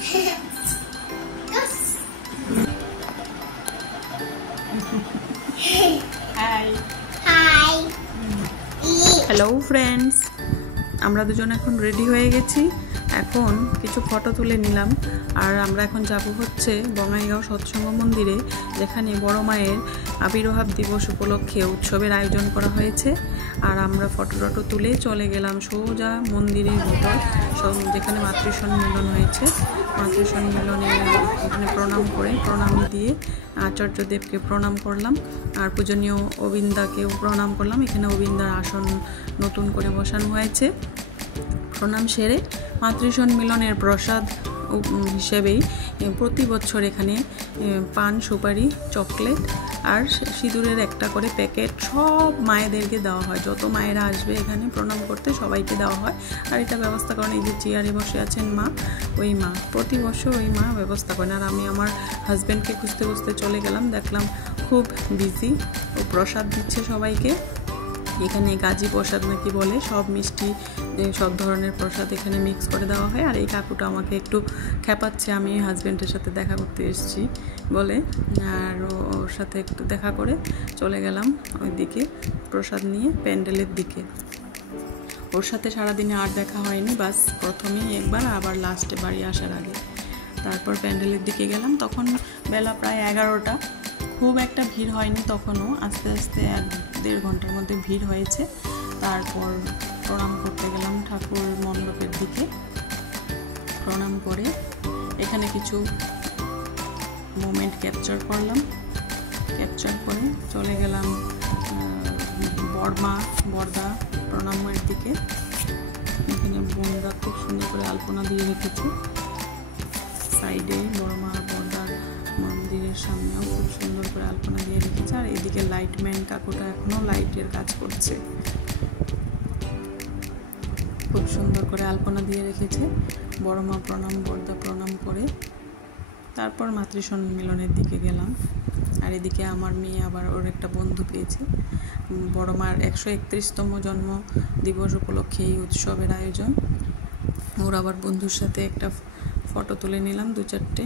Hello friends, আমরা দুজন এখন রেডি হয়ে গেছি। এখন কিছু ফটো তুলে নিলাম আর আমরা এখন যাব হচ্ছে বঙ্গাইগাঁও সৎসঙ্গ মন্দিরে, যেখানে বড় মায়ের আবির্ভাব দিবস উপলক্ষে উৎসবের আয়োজন করা হয়েছে। আর আমরা ফটো তুলে চলে গেলাম সোজা মন্দিরের ভিতর, যেখানে মাতৃসম্মিলন হয়েছে। মাতৃসম্মিলনে ওখানে প্রণামী দিয়ে আচার্যদেবকে প্রণাম করলাম আর পূজনীয় অবিন্দাকেও প্রণাম করলাম। এখানে অবিন্দার আসন নতুন করে বসানো হয়েছে। প্রণাম সেরে মাতৃসম্মিলনের প্রসাদ হিসেবেই প্রতি বছর এখানে পান, সুপারি, চকলেট আর সিঁদুরের একটা করে প্যাকেট সব মায়েদেরকে দেওয়া হয়। যত মায়েরা আসবে এখানে প্রণাম করতে সবাইকে দেওয়া হয়। আর এটা ব্যবস্থা করেন এই যে চেয়ারে বসে আছেন মা, ওই মা প্রতি বছর ওই মা ব্যবস্থা করেন। আর আমি আমার হাজব্যান্ডকে খুঁজতে খুঁজতে চলে গেলাম, দেখলাম খুব বিজি, ও প্রসাদ দিচ্ছে সবাইকে। এখানে গাজি প্রসাদ নাকি বলে, সব মিষ্টি সব ধরনের প্রসাদ এখানে মিক্স করে দেওয়া হয়। আর এই কাকুটা আমাকে একটু খেপাচ্ছে, আমি হাজব্যান্ডের সাথে দেখা করতে এসেছি বলে, আর ওর সাথে একটু দেখা করে চলে গেলাম ওই দিকে প্রসাদ নিয়ে প্যান্ডেলের দিকে। ওর সাথে সারাদিনে আর দেখা হয়নি, বাস প্রথমেই একবার, আবার লাস্টে বাড়ি আসার আগে। তারপর প্যান্ডেলের দিকে গেলাম, তখন বেলা প্রায় 11টা। খুব একটা ভিড় হয়নি তখনও, আস্তে আস্তে 1-1.5 ঘন্টার মধ্যে ভিড় হয়েছে। তারপর প্রণাম করতে গেলাম ঠাকুর মণ্ডপের দিকে। প্রণাম করে এখানে কিছু মোমেন্ট ক্যাপচার করলাম। ক্যাপচার করে চলে গেলাম বড়দা প্রণামের দিকে। এখানে বোনরা খুব সুন্দর করে আলপনা দিয়ে রেখেছে। সাইডে বড় মা বড়দার মন্দিরের সামনেও খুব সুন্দর করে আলপনা দিয়ে রেখেছে। আর এদিকে লাইটম্যান কাকুটা এখনো লাইটের কাজ করছে, খুব সুন্দর করে আলপনা দিয়ে রেখেছে। বড় মা প্রণাম, বড়দা প্রণাম করে তারপর মাতৃসম্মিলনের দিকে গেলাম। আর এদিকে আমার মেয়ে আবার ওর একটা বন্ধু পেয়েছে। বড় মার 131তম জন্ম দিবস উপলক্ষে এই উৎসবের আয়োজন। ওর আবার বন্ধুর সাথে একটা ফটো তুলে নিলাম 2-4টে।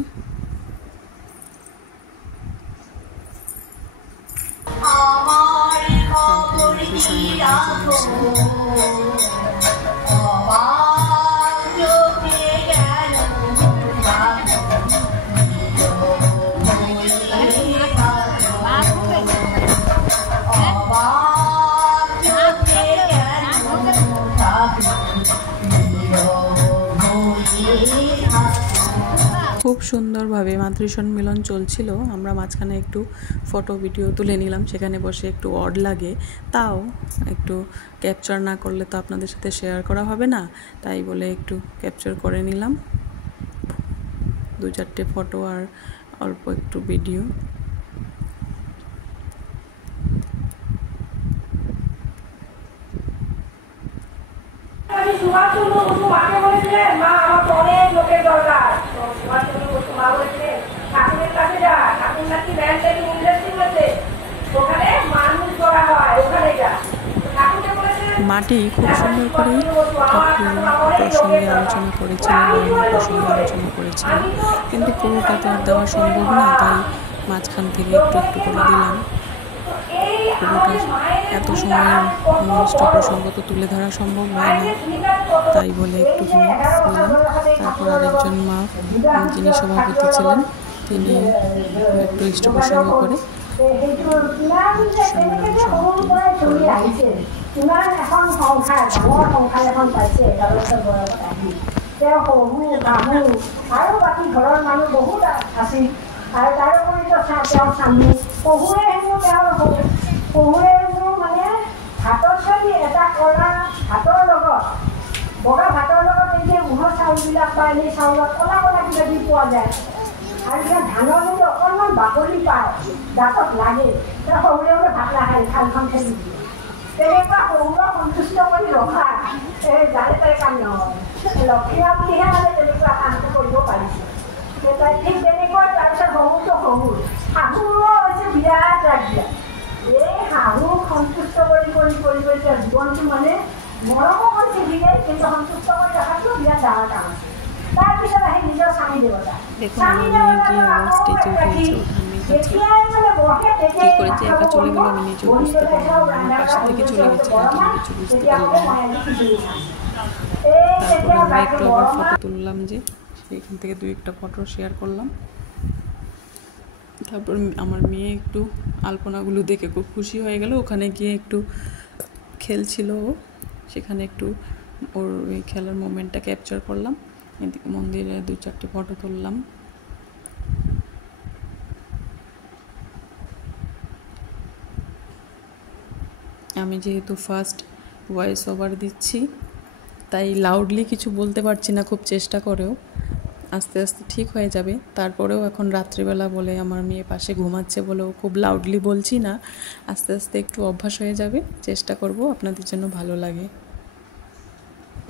খুব সুন্দরভাবে মাতৃসম্মিলন চলছিল। আমরা মাঝখানে একটু ফটো ভিডিও তুলে নিলাম, সেখানে বসে একটু অড লাগে, তাও একটু ক্যাপচার না করলে তো আপনাদের সাথে শেয়ার করা হবে না, তাই বলে একটু ক্যাপচার করে নিলাম 2-4টে ফটো আর অল্প একটু ভিডিও। মাটি খুব সুন্দর করে প্রসঙ্গে আলোচনা করেছিলেন, কিন্তু পুরোটা তো আর দেওয়া সম্ভব না, তাই মাঝখান থেকে একটু একটু করে দিলাম। পুরোটা এত সময় নির্দিষ্ট প্রসঙ্গ তো তুলে ধরা সম্ভব হয় না, তাই বলে একটুখানি নিলাম। তারপর আরেকজন মা, যিনি সভাপতি ছিলেন, তিনি একটু ইষ্ট প্রসঙ্গ করে বগা ভাতৰ লগত এই যে উহৰ চাউলবিলাক বা এই চাউলত কলা কলা কিবা দি পোৱা যায়। আৰু এতিয়া ধানৰ যদি অকণমান বাকলি পায়, দাঁতত লাগে, তেতিয়া সৰুৰে সৰুৰে ভাত নাখায়, থালখন ঠেলি দিয়ে। তেনেকুৱা সৰুৰে সন্তুষ্ট কৰি ৰখা এই জাৰে তাৰে কাম নহয়। লক্ষ্মীমা বুলিহে মানে তেনেকুৱা কামটো কৰিব পাৰিছে। ঠিক তেনেকৈ তাৰপিছত শহুৰটো শহুৰ, শাহুৰো হৈছে বিৰাট ৰাগিয়া। এই শাহুক সন্তুষ্ট কৰি এতিয়া জীৱনটো মানে মৰমো কৰিছে দিলে, কিন্তু সন্তুষ্ট কৰি ৰখাটো বিৰাট ডাঙৰ কাম আছে। তাৰপিছত আহি নিজৰ স্বামী দেখুন আমার মেয়ে গিয়ে আবার স্টেজে উঠেছে ওঠার মেয়ের কাছে কী করেছে একা চলে গেলো আমি নিজেও বুঝতে পারলাম না আমার পাশে থেকে চলে গেছে কিন্তু আমি কিছু বুঝতে পারলাম না। তারপরে আমরা একটু আবার ফটো তুললাম যে এখান থেকে 2-1টা ফটো শেয়ার করলাম। তারপর আমার মেয়ে একটু আলপনাগুলো দেখে খুব খুশি হয়ে গেল, ওখানে গিয়ে একটু খেলছিল ও, সেখানে একটু ওর ওই খেলার মোমেন্টটা ক্যাপচার করলাম। এদিকে মন্দিরে 2-4টে ফটো তুললাম। আমি যেহেতু ফার্স্ট ভয়েস ওভার দিচ্ছি তাই লাউডলি কিছু বলতে পারছি না, খুব চেষ্টা করেও আস্তে আস্তে ঠিক হয়ে যাবে। তারপরেও এখন রাত্রিবেলা বলে আমার মেয়ে পাশে ঘুমাচ্ছে বলেও খুব লাউডলি বলছি না, আস্তে আস্তে একটু অভ্যাস হয়ে যাবে, চেষ্টা করব আপনাদের জন্য ভালো লাগে।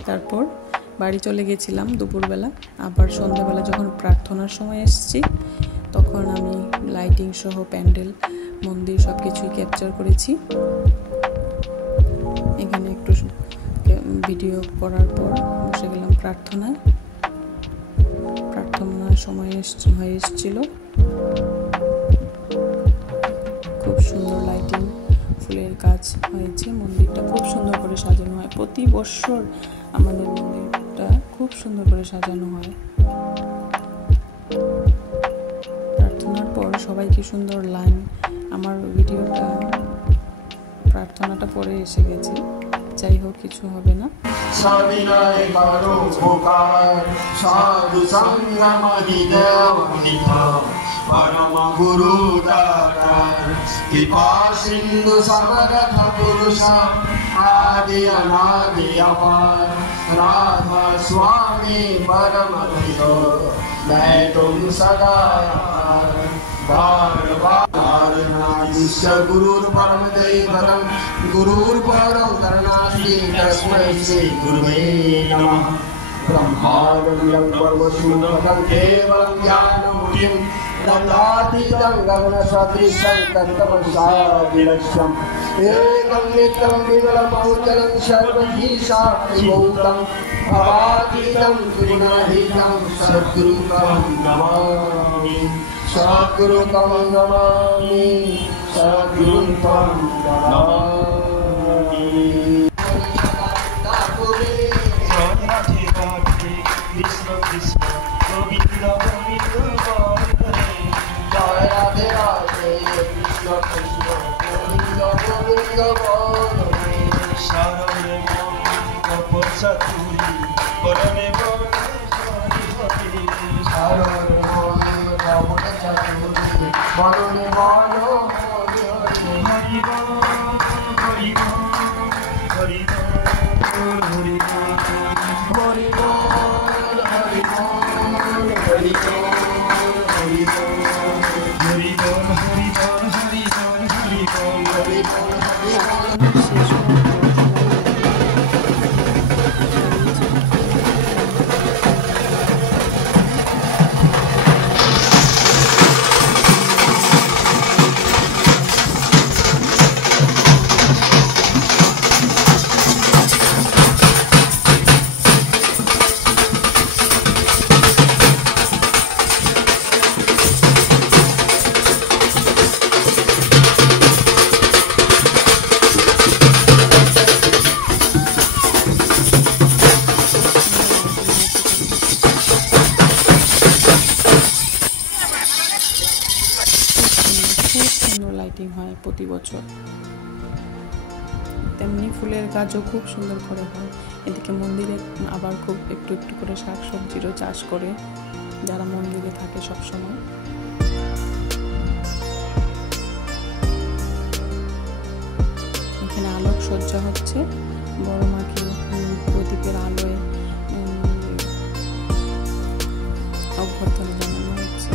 তারপর বাড়ি চলে গেছিলাম দুপুরবেলা, আবার সন্ধ্যাবেলা যখন প্রার্থনার সময় এসেছি তখন আমি লাইটিং সহ প্যান্ডেল মন্দির সব কিছুই ক্যাপচার করেছি। এখানে একটু ভিডিও করার পর বসে গেলাম প্রার্থনায়। প্রার্থনার সময় হয়ে এসেছিল, খুব সুন্দর লাইটিং ফুলের কাজ হয়েছে, মন্দিরটা খুব সুন্দর করে সাজানো হয়। প্রতি বছর আমাদের মন্দিরটা খুব সুন্দর করে সাজানো হয়। প্রার্থনার পর সবাই কি সুন্দর লাইন, আমার ভিডিওটা প্রার্থনাটা পরে এসে গেছে, যাই হোক কিছু হবে না। সবিনয় করো উপকার সাধু সঙ্গমদি দেওনিধ পরম গুরু দাতার কৃপা সিন্ধু সমরথ পুরুষ আদি অনাদি অপার রাধা স্বামী পরম ধৃত मैं तुम सदा बार बार नादिश्य गुरुर परम दैवतम गुरुर परम करुणास्ति तस्मै श्री गुरुवे नमः ब्रह्मानन्दं परमसुन्दरं केवलं ज्ञानमूर्तिं दण्डातीतं गगनसदृशं तत्तमसाविलक्ष्यम् एकं नित्यं विमलमौजलं सर्वधीशाभूतं भवातीतं गुणातीतं सद्गुरुं नमामि सद्गुरुं नमामि सद्गुरुं नमामि। कृष्ण कृष्ण गोविंद गोविंद जय राधे राधे कृष्ण कृष्ण गोविंद गोविंद शरणे तपस्वी परमे বরণে বলো হরি বল হরি বল হরি বল হরি বল হরি বল হরি বল হরি বল হরি বল হরি বল হরি বল হরি বল হরি বল হরি বল লাইটিং হয় প্রতি বছর, তেমনি ফুলের কাজও খুব সুন্দর করে হয়। এদিকে মন্দিরে আবার খুব একটু একটু করে শাকসবজিরও চাষ করে যারা মন্দিরে থাকে সব সময়। এখানে আলোকসজ্জা হচ্ছে, বড় মাকে প্রদীপের আলোয় অভ্যর্থনা জানানো হচ্ছে।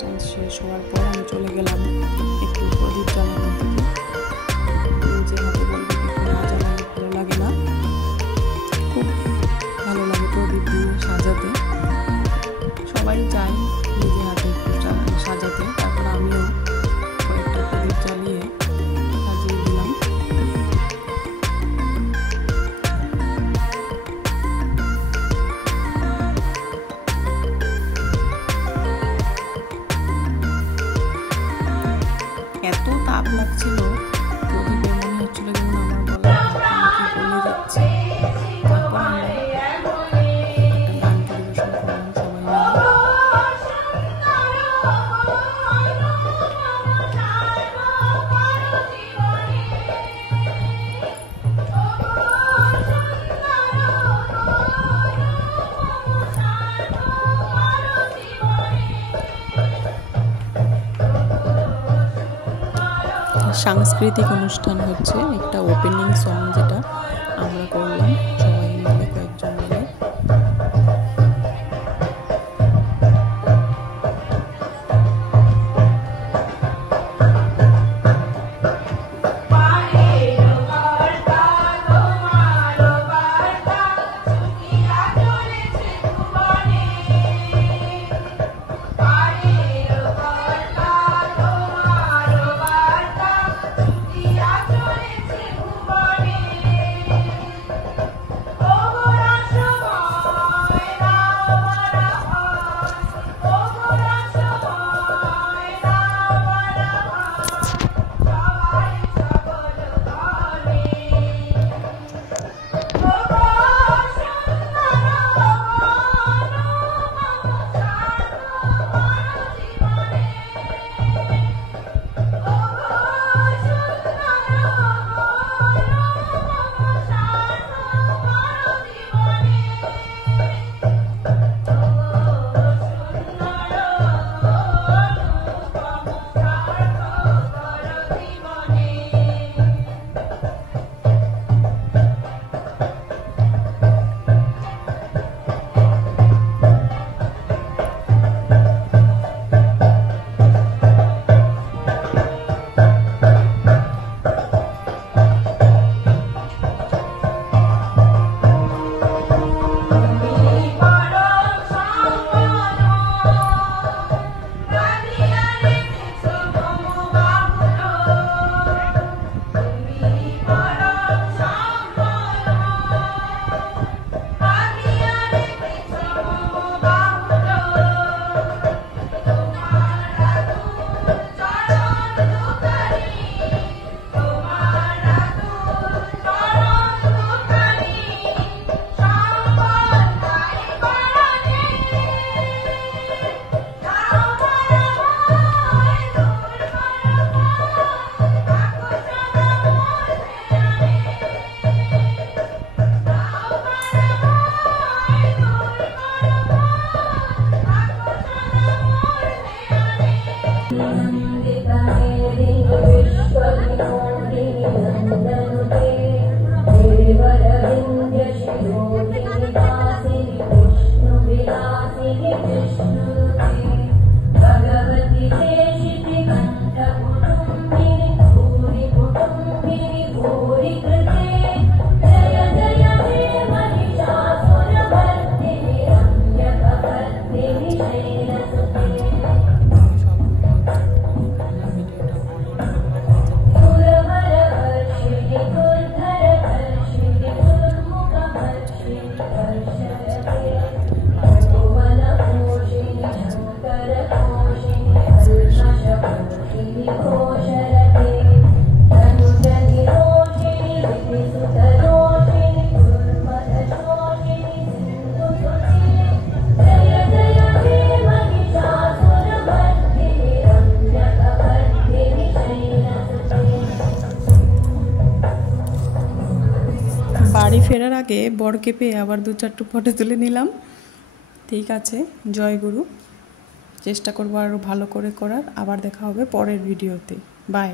টান্স শেষ হওয়ার পর আমি চলে গেলাম একটু প্রদীপ জ্বালানোর দিকে। নিজে হাতে বলবো একটু না জ্বালালে ভালো লাগে না, খুব ভালো লাগে প্রদীপ দিয়ে সাজাতে। সবাই চায় নিজে হাতে একটু সাজাতে, তারপর আমিও কয়েকটা প্রদীপ জ্বালিয়ে সাজিয়ে দিলাম। এত তাপ লাগছিল প্রদীপে, মনে হচ্ছিল যেমন আমার গলা গলে যাচ্ছে। তারপর আমরা একটা গান পরিবেশন করলাম সবাই মিলে। সাংস্কৃতিক অনুষ্ঠান হচ্ছে, একটা ওপেনিং সং যেটা আমরা করলাম সবাই মিলে, কয়েকজন মিলে। বাড়ি ফেরার আগে বরকে পেয়ে আবার 2-4 ফটো তুলে নিলাম। ঠিক আছে, জয় গুরু। চেষ্টা করবো আরও ভালো করে করার। আবার দেখা হবে পরের ভিডিওতে। বাই।